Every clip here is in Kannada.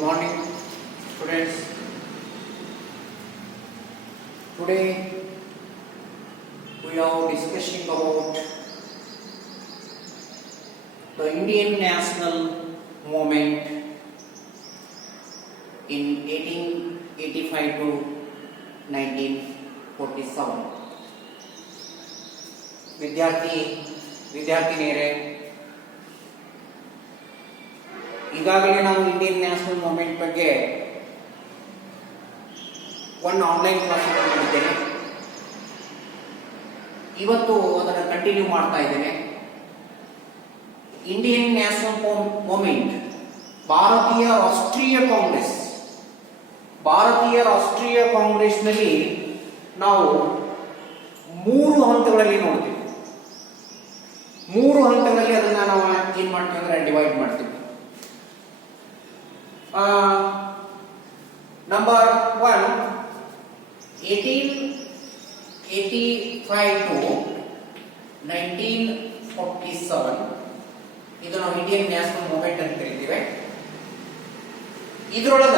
Good morning, students. Today we are discussing about the Indian national movement in 1885 to 1947. ವಿದ್ಯಾರ್ಥಿನಿಯರೇ, ಈಗಾಗಲೇ ನಾವು ಇಂಡಿಯನ್ ನ್ಯಾಷನಲ್ ಮೂವ್ಮೆಂಟ್ ಬಗ್ಗೆ ಒಂದು ಆನ್ಲೈನ್ ಕ್ಲಾಸ್ ಮಾಡಿದ್ದೇನೆ. ಇವತ್ತು ಅದನ್ನು ಕಂಟಿನ್ಯೂ ಮಾಡ್ತಾ ಇದ್ದೇನೆ. ಇಂಡಿಯನ್ ನ್ಯಾಷನಲ್ ಮೂವ್ಮೆಂಟ್ ಭಾರತೀಯ ರಾಷ್ಟ್ರೀಯ ಕಾಂಗ್ರೆಸ್ನಲ್ಲಿ ನಾವು 3 ಹಂತಗಳಲ್ಲಿ ನೋಡ್ತೀವಿ. 3 ಹಂತಗಳಲ್ಲಿ ಅದನ್ನ ನಾವು ಏನ್ ಮಾಡ್ತೀವಿ ಅಂದ್ರೆ ಡಿವೈಡ್ ಮಾಡ್ತೀವಿ. ನಂಬರ್ 1 1885 to 1947 ಇದು ನಾವು ಇಂಡಿಯನ್ ನ್ಯಾಷನಲ್ ಮೂವ್ಮೆಂಟ್ ಅಂತ ಕರಿತೀವಿ. ಇದರೊಳಗ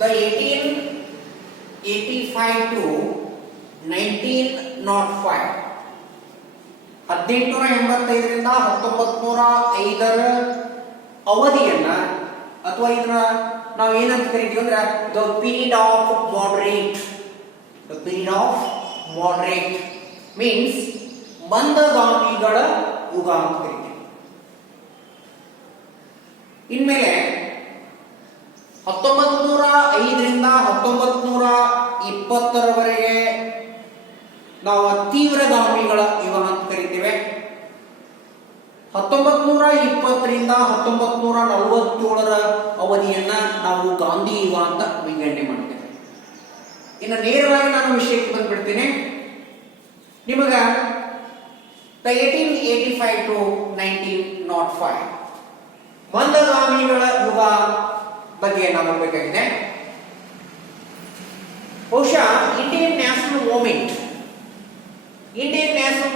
1885 to 1905 1885ರಿಂದ 1905ರ ಅವಧಿಯನ್ನ ಅಥವಾ ಇದನ್ನ ನಾವು ಏನಂತ ಕರಿತೀವಿ ಅಂದ್ರೆ the period of moderate means ಮಂದಗಾಮಿಗಳ ಯುಗ ಅಂತ ಕರಿತೀವಿ. ಇನ್ಮೇಲೆ 1905ರಿಂದ 1920ರವರೆಗೆ ನಾವು ತೀವ್ರಗಾಮಿಗಳ ಯುಗ ಅಂತ ಕರಿತೀವಿ. 1920ರಿಂದ 1947ರ ಅವಧಿಯನ್ನ ನಾವು ಗಾಂಧಿ ಯುಗ ಅಂತ ವಿಂಗಡಣೆ ಮಾಡ್ತೇವೆ. ಇನ್ನು ನೇರವಾಗಿ ನಾನು ವಿಷಯಕ್ಕೆ ಬಂದ್ಬಿಡ್ತೀನಿ. ನಿಮಗ 1885 to 1905 ಮಂದಗಾಮಿಗಳ ಯುಗ ಬಗ್ಗೆ ನಾವು ನೋಡಬೇಕಾಗಿದೆ. ಬಹುಶಃ ಇಂಡಿಯನ್ ನ್ಯಾಷನಲ್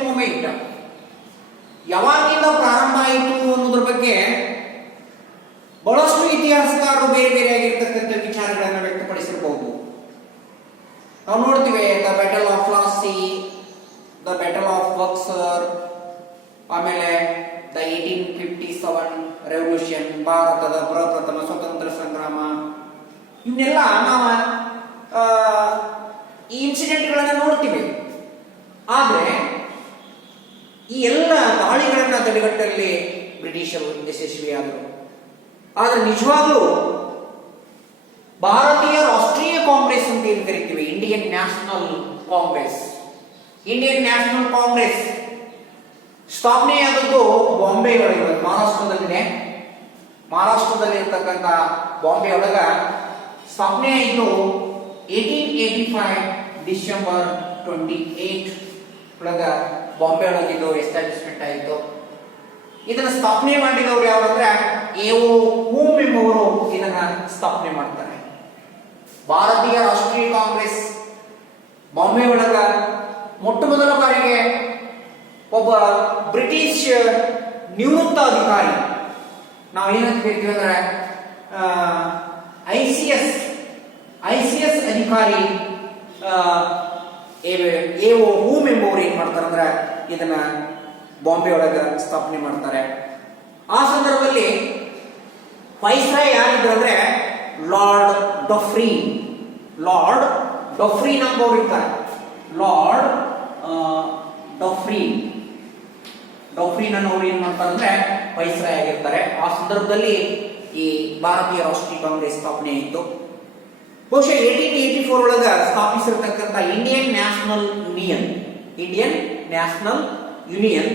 ಮೂವ್ಮೆಂಟ್ ಯಾವಾಗಿಂದ ಪ್ರಾರಂಭ ಆಯಿತು ಅನ್ನೋದ್ರ ಬಗ್ಗೆ ಬಹಳಷ್ಟು ಇತಿಹಾಸಕಾರರು ಬೇರೆ ಬೇರೆ ಆಗಿರ್ತಕ್ಕಂಥ ವಿಚಾರಗಳನ್ನು ವ್ಯಕ್ತಪಡಿಸಿರಬಹುದು. ನಾವು ನೋಡ್ತೀವಿ the battle of Plassey, the battle of Buxar, ಆಮೇಲೆ ದ 1857 ರೆವಲ್ಯೂಷನ್, ಭಾರತದ ಪ್ರಪ್ರಥಮ ಸ್ವತಂತ್ರ ಸಂಗ್ರಾಮ, ಇವನ್ನೆಲ್ಲ ನಾವು ಈ ಇನ್ಸಿಡೆಂಟ್ಗಳನ್ನು ನೋಡ್ತೀವಿ. ಆದರೆ ಈ ಎಲ್ಲ ದಾಳಿಗಳನ್ನ ತಡೆಗಟ್ಟಲ್ಲಿ ಬ್ರಿಟಿಷರು ಯಶಸ್ವಿಯಾದರು. ಆದರೆ ನಿಜವಾಗ್ಲೂ ಭಾರತೀಯ ರಾಷ್ಟ್ರೀಯ ಕಾಂಗ್ರೆಸ್ ಅಂತ ಏನು ಕರಿತೀವಿ, ಇಂಡಿಯನ್ ನ್ಯಾಷನಲ್ ಕಾಂಗ್ರೆಸ್ ಸ್ಥಾಪನೆಯಾದದ್ದು ಬಾಂಬೆ ಒಳಗೆ, ಮಹಾರಾಷ್ಟ್ರದಲ್ಲಿ ಇರ್ತಕ್ಕಂಥ ಬಾಂಬೆ ಒಳಗ ಸ್ಥಾಪನೆ ಆಯಿತು 1885 ಡಿಸೆಂಬರ್ 28 ಒಳಗ ಬಾಂಬೆ ಒಳಗಿದ್ದು ಎಸ್ಟಾಬ್ಲಿಷ್ಮೆಂಟ್ ಆಯಿತು. ಇದನ್ನ ಸ್ಥಾಪನೆ ಮಾಡಿದವರು ಯಾರಂದ್ರೆ ಎ.ಓ. ಹೂಮ್ ಎಂಬುವರು ಇದನ್ನ ಸ್ಥಾಪನೆ ಮಾಡ್ತಾರೆ. ಭಾರತೀಯ ರಾಷ್ಟ್ರೀಯ ಕಾಂಗ್ರೆಸ್ ಬಾಂಬೆ ಒಳಗ ಮೊಟ್ಟ ಮೊದಲ ಬಾರಿಗೆ ಒಬ್ಬ ಬ್ರಿಟಿಷ್ ನಿವೃತ್ತ ಅಧಿಕಾರಿ, ನಾವೇನಂತ ಕರಿತೀವಿ ಅಂದ್ರೆ ಐಸಿಎಸ್ ಅಧಿಕಾರಿ ಎ.ಓ. ಹೂಮ್ ಎಂಬುವರು ಏನ್ ಮಾಡ್ತಾರೆ ಅಂದ್ರೆ ಇದನ್ನ ಬಾಂಬೆ ಒಳಗ ಸ್ಥಾಪನೆ ಮಾಡ್ತಾರೆ. ಆ ಸಂದರ್ಭದಲ್ಲಿ ವೈಸ್ರಾಯ್ ಯಾರಿದ್ರು ಅಂದ್ರೆ ಲಾರ್ಡ್ ಡಫ್ರೀನ್ ಎಂಬುವರು ಇರ್ತಾರೆ. ಡಫ್ರೀನ್ ಅನ್ನೋರು ಏನ್ ಮಾಡ್ತಾರೆ ಅಂದ್ರೆ ವೈಸ್ರಾಯ್ ಆಗಿರ್ತಾರೆ. ಆ ಸಂದರ್ಭದಲ್ಲಿ ಈ ಭಾರತೀಯ ರಾಷ್ಟ್ರೀಯ ಕಾಂಗ್ರೆಸ್ ಸ್ಥಾಪನೆ ಆಯಿತು. ಬಹುಶಃ 1884 ಒಳಗ ಸ್ಥಾಪಿಸಿರ್ತಕ್ಕಂಥ ಇಂಡಿಯನ್ ನ್ಯಾಷನಲ್ ಯೂನಿಯನ್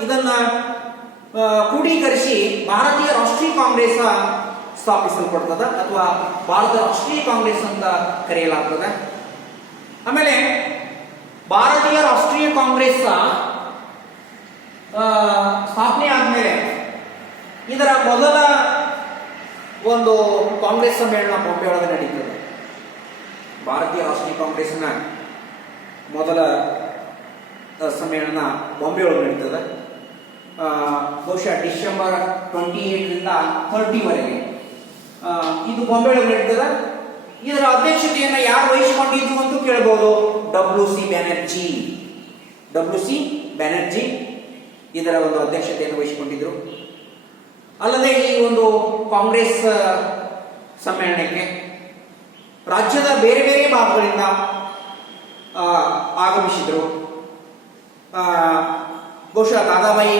ಇದನ್ನ ಕ್ರೋಢೀಕರಿಸಿ ಭಾರತೀಯ ರಾಷ್ಟ್ರೀಯ ಕಾಂಗ್ರೆಸ್ ಸ್ಥಾಪಿಸಲ್ಪಡ್ತದ ಅಥವಾ ಭಾರತ ರಾಷ್ಟ್ರೀಯ ಕಾಂಗ್ರೆಸ್ ಅಂತ ಕರೆಯಲಾಗ್ತದೆ. ಆಮೇಲೆ ಭಾರತೀಯ ರಾಷ್ಟ್ರೀಯ ಕಾಂಗ್ರೆಸ್ ಸ್ಥಾಪನೆ ಆದ್ಮೇಲೆ ಇದರ ಮೊದಲ ಒಂದು ಕಾಂಗ್ರೆಸ್ ಸಮ್ಮೇಳನ ಬಾಂಬೆ ಒಳಗೆ ನಡೀತದೆ. ಭಾರತೀಯ ರಾಷ್ಟ್ರೀಯ ಕಾಂಗ್ರೆಸ್ನ ಮೊದಲ ಸಮ್ಮೇಳನ ಬಾಂಬೆ ಒಳಗೆ ನಡೀತದೆ. ಬಹುಶಃ ಡಿಸೆಂಬರ್ 28ರಿಂದ 30ವರೆಗೆ ಇದು ಬಾಂಬೆ ಒಳಗೆ ನಡೀತದ. ಇದರ ಅಧ್ಯಕ್ಷತೆಯನ್ನು ಯಾರು ವಹಿಸಿಕೊಂಡಿದ್ರು ಅಂತ ಕೇಳಬಹುದು. ಡಬ್ಲ್ಯೂ ಸಿ ಬ್ಯಾನರ್ಜಿ ಇದರ ಒಂದು ಅಧ್ಯಕ್ಷತೆಯನ್ನು ವಹಿಸಿಕೊಂಡಿದ್ರು. ಅಲ್ಲದೆ ಈ ಒಂದು ಕಾಂಗ್ರೆಸ್ ಸಮ್ಮೇಳನಕ್ಕೆ ರಾಜ್ಯದ ಬೇರೆ ಬೇರೆ ಭಾಗಗಳಿಂದ ಆಗಮಿಸಿದ್ರು. ಬಹುಶಃ ದಾದಾಬಾಯಿ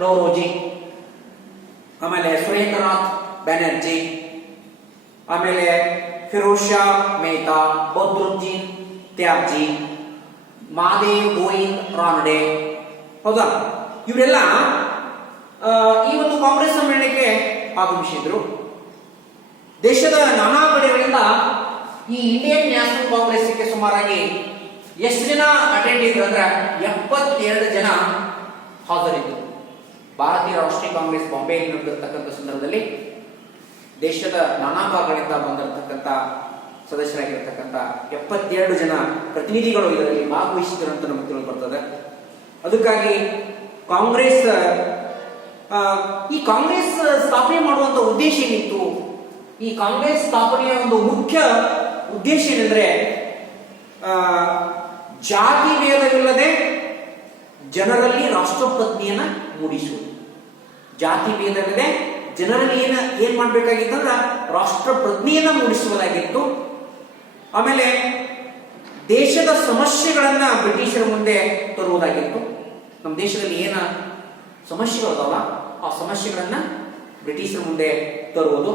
ನೌರೋಜಿ, ಆಮೇಲೆ ಸುರೇಂದ್ರನಾಥ್ ಬ್ಯಾನರ್ಜಿ, ಆಮೇಲೆ ಫಿರೋಜ್ ಶಾ ಮೆಹ್ತಾ, ಬದ್ರುದ್ದೀನ್ ತ್ಯಾಬ್ಜಿ, ಮಾದೇವ್ ಗೋವಿಂದ್ ರಾನಡೆ, ಹೌದಾ, ಇವರೆಲ್ಲ ಈ ಒಂದು ಕಾಂಗ್ರೆಸ್ ಸಮ್ಮೇಳನಕ್ಕೆ ಆಗಮಿಸಿದ್ರು. ದೇಶದ ನಾನಾ ಕಡೆಗಳಿಂದ ಈ ಇಂಡಿಯನ್ ನ್ಯಾಷನಲ್ ಕಾಂಗ್ರೆಸ್ಗೆ ಸುಮಾರಾಗಿ ಎಷ್ಟು ಜನ ಅಟೆಂಡ್ ಇದ್ರು ಅಂದ್ರೆ 72 ಜನ ಹಾಜರಿದ್ದರು. ಭಾರತೀಯ ರಾಷ್ಟ್ರೀಯ ಕಾಂಗ್ರೆಸ್ ಬಾಂಬೆಯಲ್ಲಿ ನಡೆದಿರ್ತಕ್ಕಂಥ ಸಂದರ್ಭದಲ್ಲಿ ದೇಶದ ನಾನಾ ಭಾಗಗಳಿಂದ ಬಂದಿರತಕ್ಕಂಥ ಸದಸ್ಯರಾಗಿರ್ತಕ್ಕಂಥ 72 ಜನ ಪ್ರತಿನಿಧಿಗಳು ಇದರಲ್ಲಿ ಭಾಗವಹಿಸಿದರು ಅಂತ ನಮಗೆ ತಿಳಿದು ಬರ್ತದೆ. ಅದಕ್ಕಾಗಿ ಈ ಕಾಂಗ್ರೆಸ್ ಸ್ಥಾಪನೆ ಮಾಡುವಂತ ಉದ್ದೇಶ ಏನಿತ್ತು? ಈ ಕಾಂಗ್ರೆಸ್ ಸ್ಥಾಪನೆಯ ಒಂದು ಮುಖ್ಯ ಉದ್ದೇಶ ಏನೆಂದ್ರೆ ಜಾತಿ ಭೇದವಿಲ್ಲದೆ ಜನರಲ್ಲಿ ರಾಷ್ಟ್ರಪ್ರಜ್ಞೆಯನ್ನ ಮೂಡಿಸುವುದು. ಜಾತಿ ಭೇದವಿಲ್ಲದೆ ಜನರಲ್ಲಿ ಏನ್ ಮಾಡ್ಬೇಕಾಗಿತ್ತು ಅಂದ್ರೆ ರಾಷ್ಟ್ರಪ್ರಜ್ಞೆಯನ್ನ ಮೂಡಿಸುವುದಾಗಿತ್ತು. ಆಮೇಲೆ ದೇಶದ ಸಮಸ್ಯೆಗಳನ್ನ ಬ್ರಿಟಿಷರ ಮುಂದೆ ತರುವುದಾಗಿತ್ತು. ನಮ್ಮ ದೇಶದಲ್ಲಿ ಏನ ಸಮಸ್ಯೆಗಳದಾವ ಆ ಸಮಸ್ಯೆಗಳನ್ನ ಬ್ರಿಟಿಷರ ಮುಂದೆ ತರುವುದು.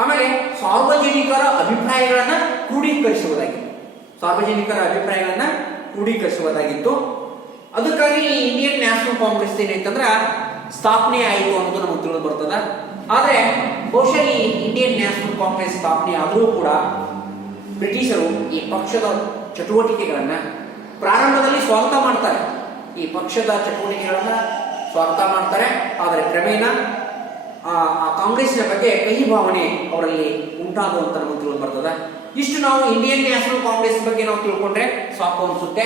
ಆಮೇಲೆ ಸಾರ್ವಜನಿಕರ ಅಭಿಪ್ರಾಯಗಳನ್ನ ಕ್ರೋಢೀಕರಿಸುವುದಾಗಿತ್ತು. ಅದಕ್ಕಾಗಿ ಈ ಇಂಡಿಯನ್ ನ್ಯಾಷನಲ್ ಕಾಂಗ್ರೆಸ್ ಏನೈತಂದ್ರ ಸ್ಥಾಪನೆ ಆಯಿತು ಅನ್ನೋದು ನಮಗೆ ತಿಳಿದು ಬರ್ತದ. ಆದ್ರೆ ಬಹುಶಃ ಈ ಇಂಡಿಯನ್ ನ್ಯಾಷನಲ್ ಕಾಂಗ್ರೆಸ್ ಸ್ಥಾಪನೆ ಆದರೂ ಕೂಡ ಬ್ರಿಟಿಷರು ಈ ಪಕ್ಷದ ಚಟುವಟಿಕೆಗಳನ್ನ ಪ್ರಾರಂಭದಲ್ಲಿ ಸ್ವಾಗತ ಮಾಡ್ತಾರೆ. ಈ ಪಕ್ಷದ ಚಟುವಟಿಕೆಗಳನ್ನ ಸ್ವಾಗತ ಮಾಡ್ತಾರೆ. ಆದರೆ ಕ್ರಮೇಣ ಆ ಕಾಂಗ್ರೆಸ್ನ ಬಗ್ಗೆ ಕಹಿ ಭಾವನೆ ಅವರಲ್ಲಿ ಉಂಟಾಗುವಂತ ನಮಗೆ ತಿಳಿದು ಬರ್ತದ. ಇಷ್ಟು ನಾವು ಇಂಡಿಯನ್ ನ್ಯಾಷನಲ್ ಕಾಂಗ್ರೆಸ್ ಬಗ್ಗೆ ನಾವು ತಿಳ್ಕೊಂಡ್ರೆ ಸಾಕು ಅನ್ಸುತ್ತೆ.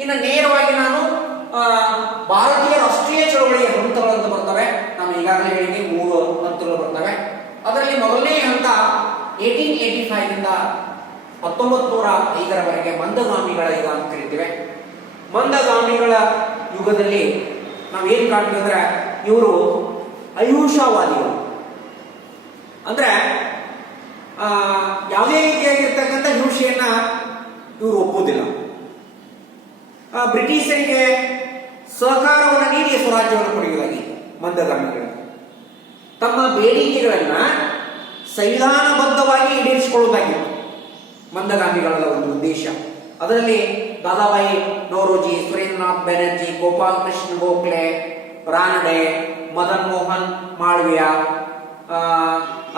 ಇನ್ನು ನೇರವಾಗಿ ನಾನು ಭಾರತೀಯ ರಾಷ್ಟ್ರೀಯ ಚಳವಳಿಯ ಹಂತಗಳಂತ ಬರ್ತವೆ. ನಾನು ಈಗಾಗಲೇ ಹೇಳಿದೆ 3 ಹಂತಗಳು ಬರ್ತವೆ. ಅದರಲ್ಲಿ ಮೊದಲನೇ ಹಂತ 1885 ರಿಂದ 1905ರವರೆಗೆ ಮಂದಗಾಮಿಗಳ ಯುಗ ಅಂತ ಕರಿತೀವಿ. ಮಂದಗಾಮಿಗಳ ಯುಗದಲ್ಲಿ ನಾವೇನ್ ಕಾಣ್ತೀವಿ ಅಂದ್ರೆ ಇವರು ಅಹಿಂಸಾವಾದಿಗಳು. ಅಂದ್ರೆ ಯಾವುದೇ ರೀತಿಯಾಗಿರ್ತಕ್ಕಂಥ ಹಿಂಸೆಯನ್ನ ಇವರು ಒಪ್ಪುವುದಿಲ್ಲ. ಬ್ರಿಟಿಷರಿಗೆ ಸಹಕಾರವನ್ನು ನೀಡಿ ಸ್ವರಾಜ್ಯವನ್ನು ಪಡೆಯುವುದಾಗಿತ್ತು. ಮಂದಗಾಮಿಗಳು ತಮ್ಮ ಬೇಡಿಕೆಗಳನ್ನ ಸಂವಿಧಾನಬದ್ಧವಾಗಿ ಈಡೇರಿಸಿಕೊಳ್ಳುವುದಾಗಿತ್ತು ಮಂದಗಾಮಿಗಳ ಒಂದು ಉದ್ದೇಶ. ಅದರಲ್ಲಿ ದಾದಾಬಾಯಿ ನೌರೋಜಿ, ಸುರೇಂದ್ರನಾಥ್ ಬ್ಯಾನರ್ಜಿ, ಗೋಪಾಲ್ ಕೃಷ್ಣ ಗೋಖಲೆ, ರಾನಡೆ, ಮದನ್ ಮೋಹನ್ ಮಾಳವಿಯಾ,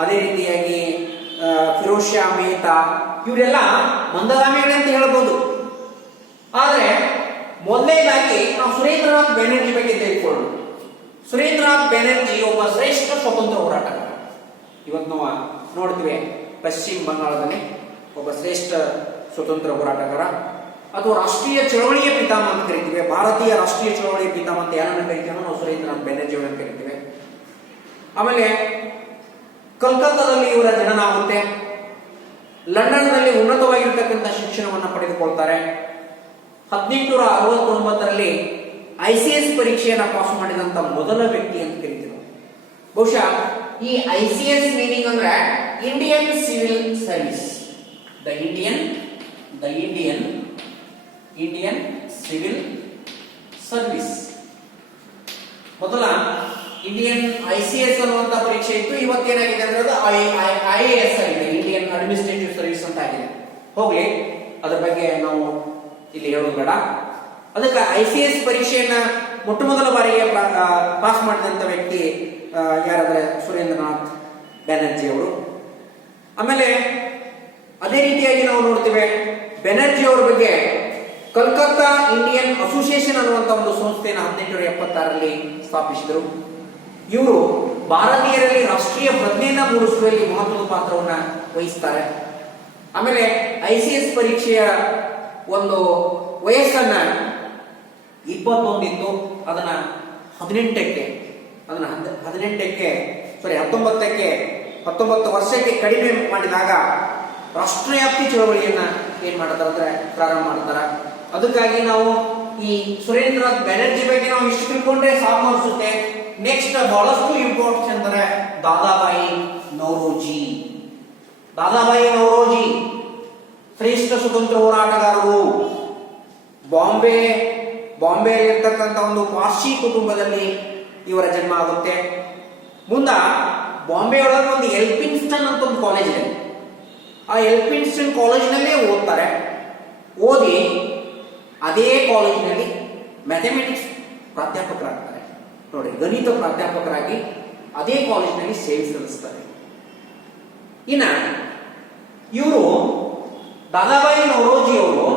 ಅದೇ ರೀತಿಯಾಗಿ ಫಿರೋಜ್ ಶಾ ಮೆಹ್ತಾ ಇವರೆಲ್ಲ ಮಂದಗಾಮಿಗಳೇ ಅಂತ ಹೇಳ್ಬೋದು. ಆದರೆ ಮೊದಲನೇದಾಗಿ ನಾವು ಸುರೇಂದ್ರನಾಥ್ ಬ್ಯಾನರ್ಜಿ ಬಗ್ಗೆ ತೆಗೆದುಕೊಳ್ಳೋಣ. ಸುರೇಂದ್ರನಾಥ್ ಬ್ಯಾನರ್ಜಿ ಒಬ್ಬ ಶ್ರೇಷ್ಠ ಸ್ವತಂತ್ರ ಹೋರಾಟಗಾರ. ಇವತ್ತು ನಾವು ನೋಡ್ತೀವಿ ಪಶ್ಚಿಮ ಬಂಗಾಳದಲ್ಲಿ ಒಬ್ಬ ಶ್ರೇಷ್ಠ ಸ್ವತಂತ್ರ ಹೋರಾಟಗಾರ ಅಥವಾ ರಾಷ್ಟ್ರೀಯ ಚಳವಳಿಯ ಪಿತಾಮಹ ಅಂತ ಕರಿತೀವಿ. ಭಾರತೀಯ ರಾಷ್ಟ್ರೀಯ ಚಳವಳಿಯ ಪಿತಾಮಹ ಅಂತ ಯಾರನ್ನ ಕರಿತೀವಿ? ನಾವು ಸುರೇಂದ್ರನಾಥ್ ಬ್ಯಾನರ್ಜಿ ಅವರನ್ನು ಕರಿತೀವಿ. ಆಮೇಲೆ ಕಲ್ಕತ್ತಾದಲ್ಲಿ ಇವರ ಜನನ ಆಗುತ್ತೆ. ಲಂಡನ್ನಲ್ಲಿ ಉನ್ನತವಾಗಿರ್ತಕ್ಕಂಥ ಶಿಕ್ಷಣವನ್ನು ಪಡೆದುಕೊಳ್ತಾರೆ. 1869ರಲ್ಲಿ ICS ಪರೀಕ್ಷೆಯನ್ನು ಪಾಸ್ ಮಾಡಿದಂತ ಮೊದಲ ವ್ಯಕ್ತಿ ಅಂತ ಕರಿತೀವಿ. ಬಹುಶಃ ಈ ICS ಮೀನಿಂಗ್ ಅಂದ್ರೆ Indian civil service. The Indian civil service ಮೊದಲ ಇಂಡಿಯನ್ ICS ಅನ್ನುವಂತ ಪರೀಕ್ಷೆ ಇತ್ತು. ಇವತ್ತೇನಾಗಿದೆ ಅಂದ್ರೆ ಅದು IAS ಆಗಿದೆ, ಇಂಡಿಯನ್ ಅಡ್ಮಿನಿಸ್ಟ್ರೇಟಿವ್ ಸರ್ವಿಸ್ ಅಂತ ಆಗಿದೆ. ಹೋಗ್ಲಿ, ಅದ್ರ ಬಗ್ಗೆ ನಾವು ಇಲ್ಲಿ ಹೇಳೋದು ಬೇಡ. ಅದಕ್ಕೆ ICS ಪರೀಕ್ಷೆಯನ್ನ ಮೊಟ್ಟ ಮೊದಲ ಬಾರಿಗೆ ಪಾಸ್ ಮಾಡಿದಂತ ವ್ಯಕ್ತಿ ಯಾರಂದ್ರೆ ಸುರೇಂದ್ರನಾಥ್ ಬ್ಯಾನರ್ಜಿ ಅವರು. ಆಮೇಲೆ ಅದೇ ರೀತಿಯಾಗಿ ನಾವು ನೋಡ್ತೇವೆ ಬ್ಯಾನರ್ಜಿ ಅವರ ಬಗ್ಗೆ ಕಲ್ಕತ್ತಾ ಇಂಡಿಯನ್ ಅಸೋಸಿಯೇಷನ್ ಅನ್ನುವಂತ ಒಂದು ಸಂಸ್ಥೆಯನ್ನು 1876ರಲ್ಲಿ ಸ್ಥಾಪಿಸಿದರು. ಇವರು ಭಾರತೀಯರಲ್ಲಿ ರಾಷ್ಟ್ರೀಯ ಪ್ರಜ್ಞೆಯನ್ನ ಮೂಡಿಸುವಲ್ಲಿ ಮಹತ್ವದ ಪಾತ್ರವನ್ನ ವಹಿಸ್ತಾರೆ. ಆಮೇಲೆ ICS ಪರೀಕ್ಷೆಯ ಒಂದು ವಯಸ್ಸನ್ನ 21 ಇತ್ತು, ಅದನ್ನ 18ಕ್ಕೆ ಅದನ್ನು 18ಕ್ಕೆ 19 ವರ್ಷಕ್ಕೆ ಕಡಿಮೆ ಮಾಡಿದಾಗ ರಾಷ್ಟ್ರವ್ಯಾಪ್ತಿ ಚಳವಳಿಯನ್ನ ಏನ್ ಮಾಡ್ತಾರೆ ಅಂದ್ರೆ ಪ್ರಾರಂಭ ಮಾಡ್ತಾರೆ. ಅದಕ್ಕಾಗಿ ನಾವು ಈ ಸುರೇಂದ್ರನಾಥ್ ಬ್ಯಾನರ್ಜಿ ಬಗ್ಗೆ ನಾವು ಇಷ್ಟು ತಿಳ್ಕೊಂಡ್ರೆ ಸಾಕು ಅನ್ಸುತ್ತೆ. ನೆಕ್ಸ್ಟ್ ಬಹಳಷ್ಟು ಇಂಪಾರ್ಟೆಂಟ್ ಅಂದರೆ ದಾದಾಬಾಯಿ ನೌರೋಜಿ. ದಾದಾಬಾಯಿ ನೌರೋಜಿ ಶ್ರೇಷ್ಠ ಸ್ವತಂತ್ರ ಹೋರಾಟಗಾರರು. ಬಾಂಬೆ ಇರ್ತಕ್ಕಂಥ ಒಂದು ಪಾರ್ಸಿ ಕುಟುಂಬದಲ್ಲಿ ಇವರ ಜನ್ಮ ಆಗುತ್ತೆ. ಮುಂದ ಬಾಂಬೆ ಒಳಗೆ ಒಂದು ಎಲ್ಫಿನ್ಸ್ಟನ್ ಅಂತ ಒಂದು ಕಾಲೇಜ್ ಇದೆ. ಆ ಎಲ್ಫಿನ್ಸ್ಟನ್ ಕಾಲೇಜಿನಲ್ಲೇ ಓದ್ತಾರೆ. ಓದಿ ಅದೇ ಕಾಲೇಜಿನಲ್ಲಿ ಮ್ಯಾಥಮೆಟಿಕ್ಸ್ ಪ್ರಾಧ್ಯಾಪಕರಾಗ್ತಾರೆ. ನೋಡಿ, ಗಣಿತ ಪ್ರಾಧ್ಯಾಪಕರಾಗಿ ಅದೇ ಕಾಲೇಜಿನಲ್ಲಿ ಸೇವೆ ಸಲ್ಲಿಸ್ತಾರೆ. ಇನ್ನ ಇವರು ದಾದಾಬಾಯಿ ನೌರೋಜಿ ಅವರು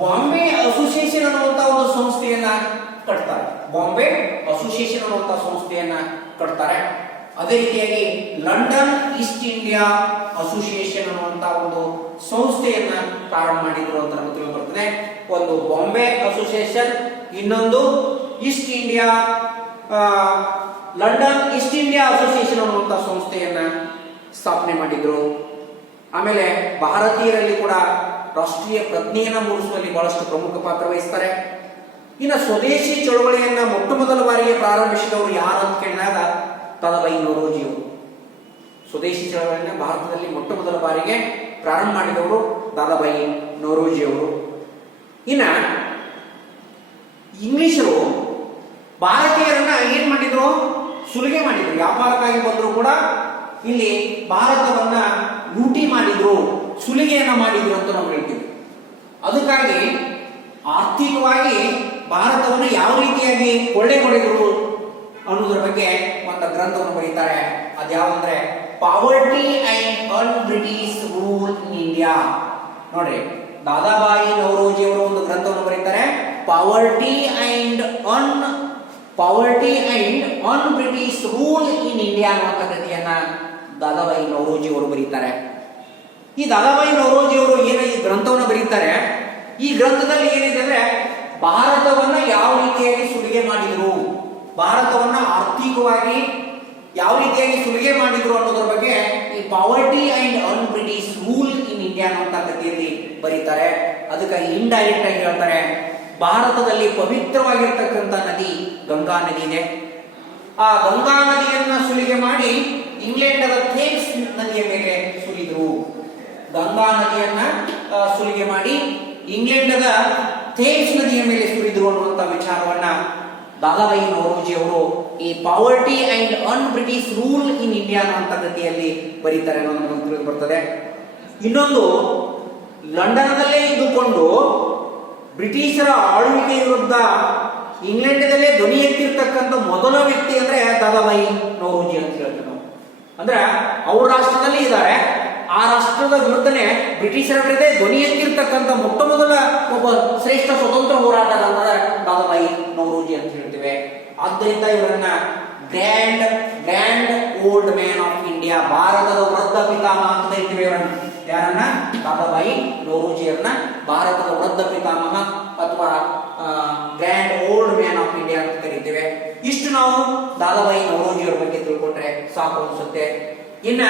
ಬಾಂಬೆ ಅಸೋಸಿಯೇಷನ್ ಅನ್ನುವಂತ ಒಂದು ಸಂಸ್ಥೆಯನ್ನ ಕಟ್ತಾರೆ. ಬಾಂಬೆ ಅಸೋಸಿಯೇಷನ್ ಅನ್ನುವಂತ ಸಂಸ್ಥೆಯನ್ನ ಕಟ್ತಾರೆ. ಅದೇ ರೀತಿಯಾಗಿ ಲಂಡನ್ ಈಸ್ಟ್ ಇಂಡಿಯಾ ಅಸೋಸಿಯೇಷನ್ ಅನ್ನುವಂತ ಒಂದು ಸಂಸ್ಥೆಯನ್ನ ಪ್ರಾರಂಭ ಮಾಡಿದ್ರು ಅಂತ ನಮಗೆ ತಿಳಿದು ಬರ್ತದೆ. ಒಂದು ಬಾಂಬೆ ಅಸೋಸಿಯೇಷನ್, ಇನ್ನೊಂದು East India London East India association ಅನ್ನುವಂತ ಸಂಸ್ಥೆಯನ್ನ ಸ್ಥಾಪನೆ ಮಾಡಿದ್ರು. ಆಮೇಲೆ ಭಾರತೀಯರಲ್ಲಿ ಕೂಡ ರಾಷ್ಟ್ರೀಯ ಪ್ರಜ್ಞೆಯನ್ನ ಮೂಡಿಸುವಲ್ಲಿ ಬಹಳಷ್ಟು ಪ್ರಮುಖ ಪಾತ್ರ ವಹಿಸ್ತಾರೆ. ಇನ್ನು ಸ್ವದೇಶಿ ಚಳವಳಿಯನ್ನ ಮೊಟ್ಟ ಮೊದಲ ಬಾರಿಗೆ ಪ್ರಾರಂಭಿಸಿದವರು ಯಾರು ಅಂತ ಕೇಳಿದಾಗ ದಾದಾಬಾಯಿ ನೌರೋಜಿ ಅವರು. ಸ್ವದೇಶಿ ಚಳವಳಿಯನ್ನ ಭಾರತದಲ್ಲಿ ಮೊಟ್ಟ ಮೊದಲ ಬಾರಿಗೆ ಪ್ರಾರಂಭ ಮಾಡಿದವರು ದಾದಾಬಾಯಿ ನೌರೋಜಿ ಅವರು. ಇನ್ನ ಇಂಗ್ಲಿಷರು ಭಾರತೀಯರನ್ನ ಏನ್ ಮಾಡಿದ್ರು? ಸುಲಿಗೆ ಮಾಡಿದ್ರು. ವ್ಯಾಪಾರಕ್ಕಾಗಿ ಬಂದ್ರು ಕೂಡ ಇಲ್ಲಿ ಭಾರತವನ್ನ ಲೂಟಿ ಮಾಡಿದ್ರು, ಸುಲಿಗೆಯನ್ನ ಮಾಡಿದ್ರು ಅಂತ ನಾವು ಹೇಳ್ತೀವಿ. ಅದಕ್ಕಾಗಿ ಆರ್ಥಿಕವಾಗಿ ಭಾರತವನ್ನು ಯಾವ ರೀತಿಯಾಗಿ ಕೊಳ್ಳೆ ಹೊಡೆದರು ಅನ್ನೋದ್ರ ಬಗ್ಗೆ ಒಂದು ಗ್ರಂಥವನ್ನು ಬರೀತಾರೆ. ಅದ್ಯಾವಂದ್ರೆ poverty and un British rule in India. ನೋಡ್ರಿ, ದಾದಾಬಾಯಿ ನೌರೋಜಿ ಅವರು ಒಂದು ಗ್ರಂಥವನ್ನು ಬರೀತಾರೆ, poverty and un British rule in India ಅನ್ನುವಂಥ ಕೃತಿಯನ್ನ ದಾದಾಬಾಯಿ ನೌರೋಜಿ ಅವರು ಬರೀತಾರೆ. ಈ ದಾದಾಬಾಯಿ ನೌರೋಜಿ ಅವರು ಏನು ಈ ಗ್ರಂಥವನ್ನು ಬರೀತಾರೆ, ಈ ಗ್ರಂಥದಲ್ಲಿ ಏನಿದೆ ಅಂದ್ರೆ ಭಾರತವನ್ನ ಯಾವ ರೀತಿಯಾಗಿ ಸುಲಿಗೆ ಮಾಡಿದ್ರು, ಭಾರತವನ್ನ ಆರ್ಥಿಕವಾಗಿ ಯಾವ ರೀತಿಯಾಗಿ ಸುಲಿಗೆ ಮಾಡಿದ್ರು ಅನ್ನೋದ್ರ ಬಗ್ಗೆ ಈ poverty and un British rule in India ಅನ್ನುವಂಥ ಕೃತಿಯಲ್ಲಿ ಬರೀತಾರೆ. ಅದಕ್ಕಾಗಿ ಇಂಡೈರೆಕ್ಟ್ ಆಗಿ ಹೇಳ್ತಾರೆ, ಭಾರತದಲ್ಲಿ ಪವಿತ್ರವಾಗಿರ್ತಕ್ಕಂಥ ನದಿ ಗಂಗಾ ನದಿ ಇದೆ. ಆ ಗಂಗಾ ನದಿಯನ್ನ ಸುಲಿಗೆ ಮಾಡಿ ಇಂಗ್ಲೆಂಡದ ಥೇಮ್ಸ್ ನದಿಯ ಮೇಲೆ ಸುಲಿದ್ರು. ಗಂಗಾ ನದಿಯನ್ನ ಸುಲಿಗೆ ಮಾಡಿ ಇಂಗ್ಲೆಂಡದ ಥೇಮ್ಸ್ ನದಿಯ ಮೇಲೆ ಸುರಿದ್ರು ಅನ್ನುವಂಥ ವಿಚಾರವನ್ನ ದಾದಾಬಾಯಿ ನೌರೋಜಿ ಅವರು ಈ poverty and un British rule in India ಅನ್ನುವಂಥ ಕೃತಿಯಲ್ಲಿ ಬರೀತಾರೆ ಅನ್ನೋದು ನಮಗೆ ತಿಳಿದು ಬರ್ತದೆ. ಇನ್ನೊಂದು, ಲಂಡನ್ದಲ್ಲೇ ಇದ್ದುಕೊಂಡು ಬ್ರಿಟಿಷರ ಆಳ್ವಿಕೆ ವಿರುದ್ಧ ಇಂಗ್ಲೆಂಡದಲ್ಲೇ ಧ್ವನಿ ಎತ್ತಿರ್ತಕ್ಕಂಥ ಮೊದಲ ವ್ಯಕ್ತಿ ಅಂದ್ರೆ ದಾದಾಬಾಯಿ ನೌರೋಜಿ ಅಂತ ಹೇಳ್ತೀವಿ ನಾವು. ಅಂದ್ರೆ ಅವ್ರ ರಾಷ್ಟ್ರದಲ್ಲಿ ಇದ್ದಾರೆ, ಆ ರಾಷ್ಟ್ರದ ವಿರುದ್ಧನೇ ಬ್ರಿಟಿಷರ ವಿರುದ್ಧ ಧ್ವನಿ ಎತ್ತಿರ್ತಕ್ಕಂಥ ಮೊಟ್ಟ ಮೊದಲ ಒಬ್ಬ ಶ್ರೇಷ್ಠ ಸ್ವತಂತ್ರ ಹೋರಾಟಗಾರ ದಾದಾಬಾಯಿ ನೌರೋಜಿ ಅಂತ ಹೇಳ್ತೇವೆ. ಆದ್ದರಿಂದ ಇವರನ್ನ grand old man of India, ಭಾರತದ ವೃದ್ಧ ಪಿತಾಮಹ ಅಂತ ಕರಿತೀವಿ ಇವರನ್ನ. ಯಾರನ್ನ? ದಾದಾಬಾಯಿ ನೌರೋಜಿಯರನ್ನ ಭಾರತದ ವೃದ್ಧ ಪಿತಾಮಹ ಅಥವಾ grand old man of India ಅಂತ ಕರಿತೇವೆ. ಇಷ್ಟು ನಾವು ದಾದಾಬಾಯಿ ನೌರೋಜಿಯವರ ಬಗ್ಗೆ ತಿಳ್ಕೊಂಡ್ರೆ ಸಾಕು ಅನ್ಸುತ್ತೆ. ಇನ್ನ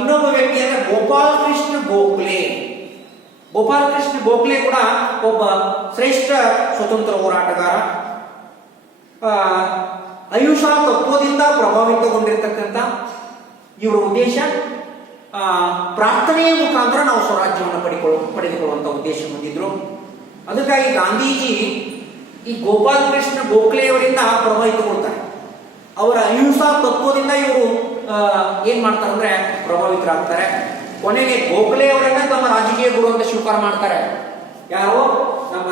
ಇನ್ನೊಬ್ಬ ವ್ಯಕ್ತಿ ಅಂದ್ರೆ ಗೋಪಾಲ್ ಕೃಷ್ಣ ಗೋಖಲೆ. ಗೋಪಾಲ್ ಕೃಷ್ಣ ಗೋಖಲೆ ಕೂಡ ಒಬ್ಬ ಶ್ರೇಷ್ಠ ಸ್ವತಂತ್ರ ಹೋರಾಟಗಾರ. ಅಹಿಂಸಾ ತತ್ವದಿಂದ ಪ್ರಭಾವಿತಗೊಂಡಿರ್ತಕ್ಕಂಥ ಇವರ ಉದ್ದೇಶ ಪ್ರಾರ್ಥನೆಯ ಮುಖಾಂತರ ನಾವು ಸ್ವರಾಜ್ಯವನ್ನು ಪಡೆದುಕೊಳ್ಳುವಂತ ಉದ್ದೇಶ ಹೊಂದಿದ್ರು. ಅದಕ್ಕಾಗಿ ಗಾಂಧೀಜಿ ಈ ಗೋಪಾಲ್ ಕೃಷ್ಣ ಗೋಖಲೆ ಅವರಿಂದ ಪ್ರಭಾವಿತಗೊಳ್ತಾರೆ. ಅವರ ಅಹಿಂಸಾ ತತ್ವದಿಂದ ಇವರು ಏನ್ ಮಾಡ್ತಾರೆ ಅಂದ್ರೆ ಪ್ರಭಾವಿತರಾಗ್ತಾರೆ. ಕೊನೆಗೆ ಗೋಖಲೆ ಅವರನ್ನ ತಮ್ಮ ರಾಜಕೀಯ ಗುರು ಅಂತ ಸ್ವೀಕಾರ ಮಾಡ್ತಾರೆ. ಯಾರು? ನಮ್ಮ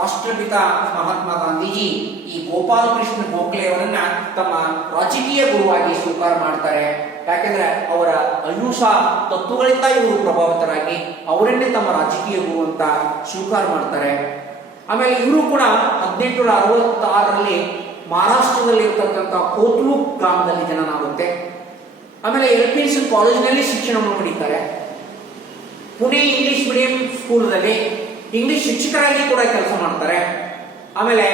ರಾಷ್ಟ್ರಪಿತ ಮಹಾತ್ಮ ಗಾಂಧೀಜಿ ಈ ಗೋಪಾಲ್ ಕೃಷ್ಣ ಗೋಖಲೆ ಅವರನ್ನ ತಮ್ಮ ರಾಜಕೀಯ ಗುರುವಾಗಿ ಸ್ವೀಕಾರ ಮಾಡ್ತಾರೆ. ಯಾಕೆಂದ್ರೆ ಅವರ ಅಹಿಂಸಾ ತತ್ವಗಳಿಂದ ಇವರು ಪ್ರಭಾವಿತರಾಗಿ ಅವರನ್ನೇ ತಮ್ಮ ರಾಜಕೀಯ ಗುರು ಅಂತ ಸ್ವೀಕಾರ ಮಾಡ್ತಾರೆ. ಆಮೇಲೆ ಇವರು ಕೂಡ 1866ರಲ್ಲಿ ಮಹಾರಾಷ್ಟ್ರದಲ್ಲಿ ಇರ್ತಕ್ಕಂಥ ಕೋತ್ಲೂಕ್ ಗ್ರಾಮದಲ್ಲಿ ಜನನಾಗುತ್ತೆ. ಆಮೇಲೆ ಎಲ್ಫಿನ್ಸ್ಟನ್ ಕಾಲೇಜಿನಲ್ಲಿ ಶಿಕ್ಷಣವನ್ನು ಪಡೀತಾರೆ. ಪುಣೆ ಇಂಗ್ಲಿಷ್ ಮೀಡಿಯಂ ಸ್ಕೂಲ್ನಲ್ಲಿ ಇಂಗ್ಲಿಷ್ ಶಿಕ್ಷಕರಾಗಿ ಕೂಡ ಕೆಲಸ ಮಾಡ್ತಾರೆ. ಆಮೇಲೆ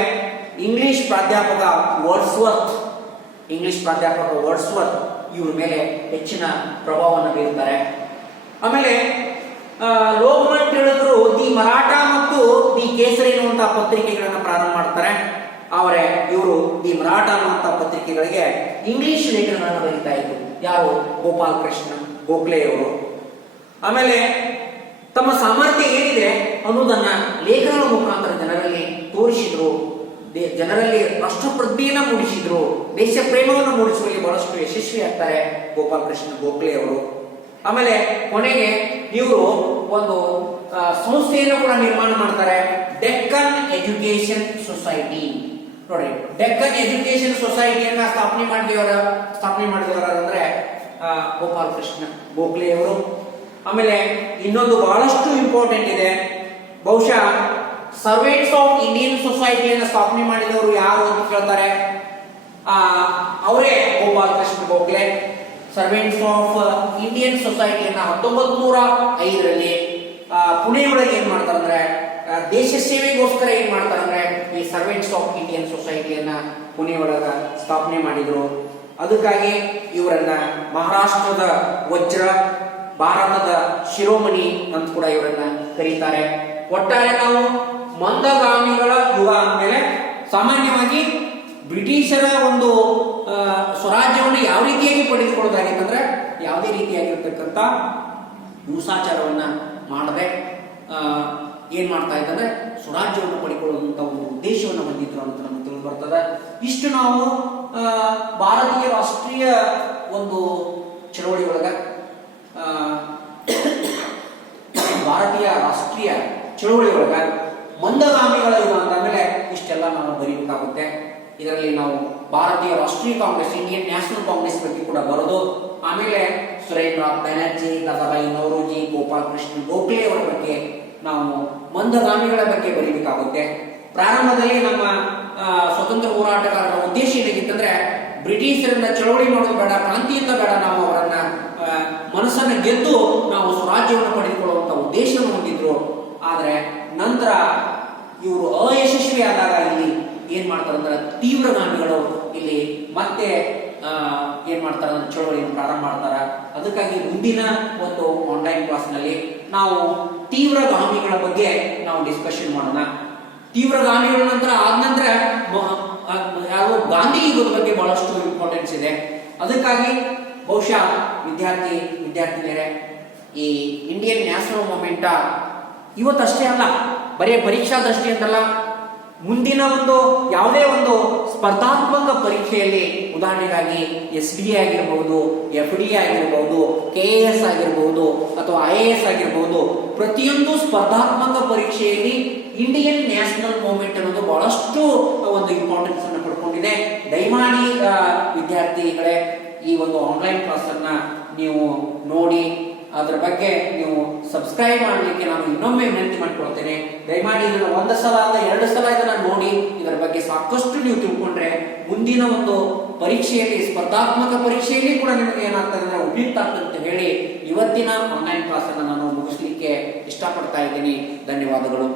ಇಂಗ್ಲಿಷ್ ಪ್ರಾಧ್ಯಾಪಕ ವರ್ಡ್ಸ್ವರ್ತ್ ಇವ್ರ ಮೇಲೆ ಹೆಚ್ಚಿನ ಪ್ರಭಾವವನ್ನು ಬೀರ್ತಾರೆ. ಆಮೇಲೆ ಲೋಕಮಾನ್ಯ ಹೇಳಿದ್ರು ದಿ ಮರಾಠ ಮತ್ತು ದಿ ಕೇಸರಿ ಅನ್ನುವಂತಹ ಪತ್ರಿಕೆಗಳನ್ನು ಪ್ರಾರಂಭ ಮಾಡ್ತಾರೆ. ಅವರೇ ಇವರು ದಿ ಮರಾಠ ಅನ್ನುವಂತಹ ಪತ್ರಿಕೆಗಳಿಗೆ ಇಂಗ್ಲಿಷ್ ಲೇಖನಗಳನ್ನು ಬರೀತಾ ಇದ್ರು. ಯಾರು? ಗೋಪಾಲ್ ಕೃಷ್ಣ ಗೋಖಲೆ ಅವರು. ಆಮೇಲೆ ತಮ್ಮ ಸಾಮರ್ಥ್ಯ ಏನಿದೆ ಅನ್ನೋದನ್ನ ಲೇಖನಗಳ ಮುಖಾಂತರ ಜನರಲ್ಲಿ ತೋರಿಸಿದ್ರು, ಜನರಲ್ಲಿ ರಾಷ್ಟ್ರಪ್ರಜ್ಞೆಯನ್ನ ಮೂಡಿಸಿದ್ರು, ದೇಶ ಪ್ರೇಮವನ್ನು ಮೂಡಿಸುವಲ್ಲಿ ಬಹಳಷ್ಟು ಯಶಸ್ವಿ ಆಗ್ತಾರೆ ಗೋಪಾಲ್ ಕೃಷ್ಣ ಗೋಖಲೆ ಅವರು. ಆಮೇಲೆ ಕೊನೆಗೆ ಇವರು ಒಂದು ಸಂಸ್ಥೆಯನ್ನು ಕೂಡ ನಿರ್ಮಾಣ ಮಾಡ್ತಾರೆ, ಡೆಕ್ಕನ್ ಎಜುಕೇಶನ್ ಸೊಸೈಟಿ. ನೋಡಿ, ಡೆಕ್ಕನ್ ಎಜುಕೇಶನ್ ಸೊಸೈಟಿಯನ್ನ ಸ್ಥಾಪನೆ ಮಾಡಿದವರ ಅಂದ್ರೆ ಗೋಪಾಲ್ ಕೃಷ್ಣ ಗೋಖಲೆ ಅವರು. ಆಮೇಲೆ ಇನ್ನೊಂದು ಬಹಳಷ್ಟು ಇಂಪಾರ್ಟೆಂಟ್ ಇದೆ, ಬಹುಶಃ ಸರ್ವೆಂಟ್ಸ್ ಆಫ್ ಇಂಡಿಯನ್ ಸೊಸೈಟಿಯನ್ನು ಸ್ಥಾಪನೆ ಮಾಡಿದವರು ಯಾರು ಅಂತ ಕೇಳ್ತಾರೆ, ಅವರೇ Gopal Krishna Gokhale. Servants of Indian ಸೊಸೈಟಿಯನ್ನ 1905ರಲ್ಲಿ ಪುಣೆ ಒಳಗೆ ಏನ್ ಮಾಡ್ತಾರೆ ಅಂದ್ರೆ ದೇಶ ಸೇವೆಗೋಸ್ಕರ ಏನ್ ಮಾಡ್ತಾರೆ ಅಂದ್ರೆ ಈ ಸರ್ವೆಂಟ್ಸ್ ಆಫ್ ಇಂಡಿಯನ್ ಸೊಸೈಟಿಯನ್ನ ಪುಣೆ ಒಳಗ ಸ್ಥಾಪನೆ ಮಾಡಿದ್ರು. ಅದಕ್ಕಾಗಿ ಇವರನ್ನ ಮಹಾರಾಷ್ಟ್ರದ ವಜ್ರ, ಭಾರತದ ಶಿರೋಮಣಿ ಅಂತ ಕೂಡ ಇವರನ್ನ ಕರೀತಾರೆ. ಒಟ್ಟಾರೆ ನಾವು ಮಂದಗಾಮಿಗಳ ಯುಗ ಅಂದಮೇಲೆ ಸಾಮಾನ್ಯವಾಗಿ ಬ್ರಿಟಿಷರ ಒಂದು ಸ್ವರಾಜ್ಯವನ್ನು ಯಾವ ರೀತಿಯಾಗಿ ಪಡೆದುಕೊಳ್ಳೋದಾಗಿತ್ತಂದ್ರೆ ಯಾವುದೇ ರೀತಿಯಾಗಿರ್ತಕ್ಕಂಥ ಹಿಂಸಾಚಾರವನ್ನ ಮಾಡದೆ ಏನ್ ಮಾಡ್ತಾ ಇದ್ದಾರೆ, ಸ್ವರಾಜ್ಯವನ್ನು ಪಡೆದುಕೊಳ್ಳುವಂತ ಒಂದು ಉದ್ದೇಶವನ್ನು ಹೊಂದಿದ್ರು ಅಂತ ನಮಗೆ ತಿಳಿದು ಬರ್ತದೆ. ಇಷ್ಟು ನಾವು ಭಾರತೀಯ ರಾಷ್ಟ್ರೀಯ ಒಂದು ಚಳವಳಿ ಒಳಗ ಮಂದಗಾಮಿಗಳ ಯುಗ ಅಂತಾದ್ಮೇಲೆ ಇಷ್ಟೆಲ್ಲ ನಾವು ಬರೀಬೇಕಾಗುತ್ತೆ. ಇದರಲ್ಲಿ ನಾವು ಭಾರತೀಯ ರಾಷ್ಟ್ರೀಯ ಕಾಂಗ್ರೆಸ್, ಇಂಡಿಯನ್ ನ್ಯಾಷನಲ್ ಕಾಂಗ್ರೆಸ್ ಬಗ್ಗೆ ಕೂಡ ಬರೋದು, ಆಮೇಲೆ ಸುರೇಂದ್ರನಾಥ್ ಬ್ಯಾನರ್ಜಿ, ದಾದಾಬಾಯಿ ನೌರೋಜಿ, ಗೋಪಾಲ್ ಕೃಷ್ಣ ಗೋಖಲೆ ಅವರ ಬಗ್ಗೆ ನಾವು ಮಂದಗಾಮಿಗಳ ಬಗ್ಗೆ ಬರೀಬೇಕಾಗುತ್ತೆ. ಪ್ರಾರಂಭದಲ್ಲಿ ನಮ್ಮ ಸ್ವತಂತ್ರ ಹೋರಾಟಗಾರರ ಉದ್ದೇಶ ಏನಾಗಿತ್ತಂದ್ರೆ ಬ್ರಿಟಿಷರನ್ನ ಚಳವಳಿ ಮಾಡೋದು ಬೇಡ, ಕ್ರಾಂತಿಯಿಂದ ಬೇಡ, ನಾವು ಅವರನ್ನ ಮನಸ್ಸನ್ನು ಗೆದ್ದು ನಾವು ಸ್ವರಾಜ್ಯವನ್ನು ಪಡೆದುಕೊಳ್ಳುವಂತ ಉದ್ದೇಶವನ್ನು ಹೊಂದಿದ್ರು. ಆದ್ರೆ ನಂತರ ಇವರು ಅಯಶಸ್ವಿ ಆದಾಗ ಇಲ್ಲಿ ಏನ್ ಮಾಡ್ತಾರೆ ಅಂದ್ರೆ ತೀವ್ರಗಾಮಿಗಳು ಇಲ್ಲಿ ಮತ್ತೆ ಏನ್ ಮಾಡ್ತಾರೆ ಅಂದ್ರೆ ಚಳವಳಿಯನ್ನು ಪ್ರಾರಂಭ ಮಾಡ್ತಾರ. ಅದಕ್ಕಾಗಿ ಮುಂದಿನ ಒಂದು ಆನ್ಲೈನ್ ಕ್ಲಾಸ್ ನಲ್ಲಿ ನಾವು ತೀವ್ರಗಾಮಿಗಳ ಬಗ್ಗೆ ನಾವು ಡಿಸ್ಕಷನ್ ಮಾಡೋಣ. ತೀವ್ರಗಾಮಿಗಳ ನಂತರ ಆದ ನಂತರ ಯಾವ ಗಾಂಧಿ ಯುಗದ ಬಗ್ಗೆ ಬಹಳಷ್ಟು ಇಂಪಾರ್ಟೆನ್ಸ್ ಇದೆ. ಅದಕ್ಕಾಗಿ ಬಹುಶಃ ವಿದ್ಯಾರ್ಥಿನಿಯರೇ, ಈ ಇಂಡಿಯನ್ ನ್ಯಾಷನಲ್ ಮೂವ್ಮೆಂಟ್ ಇವತ್ತಷ್ಟೇ ಅಲ್ಲ, ಬರೀ ಪರೀಕ್ಷಾ ದೃಷ್ಟಿಯಿಂದಲ್ಲ, ಮುಂದಿನ ಒಂದು ಯಾವುದೇ ಒಂದು ಸ್ಪರ್ಧಾತ್ಮಕ ಪರೀಕ್ಷೆಯಲ್ಲಿ ಉದಾಹರಣೆಗಾಗಿ SDA ಆಗಿರಬಹುದು, FD ಆಗಿರಬಹುದು, KAS ಆಗಿರಬಹುದು ಅಥವಾ IAS ಆಗಿರಬಹುದು, ಪ್ರತಿಯೊಂದು ಸ್ಪರ್ಧಾತ್ಮಕ ಪರೀಕ್ಷೆಯಲ್ಲಿ ಇಂಡಿಯನ್ ನ್ಯಾಷನಲ್ ಮೂವ್ಮೆಂಟ್ ಅನ್ನೋದು ಬಹಳಷ್ಟು ಒಂದು ಇಂಪಾರ್ಟೆನ್ಸ್ ಅನ್ನು ಪಡ್ಕೊಂಡಿದೆ. ದಯಮಾಡಿ ವಿದ್ಯಾರ್ಥಿಗಳೇ, ಈ ಒಂದು ಆನ್ಲೈನ್ ಕ್ಲಾಸ್ ಅನ್ನ ನೀವು ನೋಡಿ ಅದರ ಬಗ್ಗೆ ನೀವು ಸಬ್ಸ್ಕ್ರೈಬ್ ಮಾಡಲಿಕ್ಕೆ ನಾನು ಇನ್ನೊಮ್ಮೆ ವಿನಂತಿ ಮಾಡಿಕೊಳ್ತೇನೆ. ದಯಮಾಡಿ ಇದನ್ನು 1 ಸಲ ಅಥವಾ 2 ಸಲ ಇದನ್ನ ನೋಡಿ ಇದರ ಬಗ್ಗೆ ಸಾಕಷ್ಟು ನೀವು ತಿಳ್ಕೊಂಡ್ರೆ ಮುಂದಿನ ಒಂದು ಪರೀಕ್ಷೆಯಲ್ಲಿ, ಸ್ಪರ್ಧಾತ್ಮಕ ಪರೀಕ್ಷೆಯಲ್ಲಿ ಕೂಡ ನಿಮಗೆ ಏನಾಗ್ತದೆ ಅಂದ್ರೆ ಉಪಯುಕ್ತ ಆಗ್ತದೆ ಅಂತ ಹೇಳಿ ಇವತ್ತಿನ ಆನ್ಲೈನ್ ಕ್ಲಾಸ್ ಅನ್ನು ನಾನು ಮುಗಿಸ್ಲಿಕ್ಕೆ ಇಷ್ಟಪಡ್ತಾ ಇದ್ದೀನಿ. ಧನ್ಯವಾದಗಳು.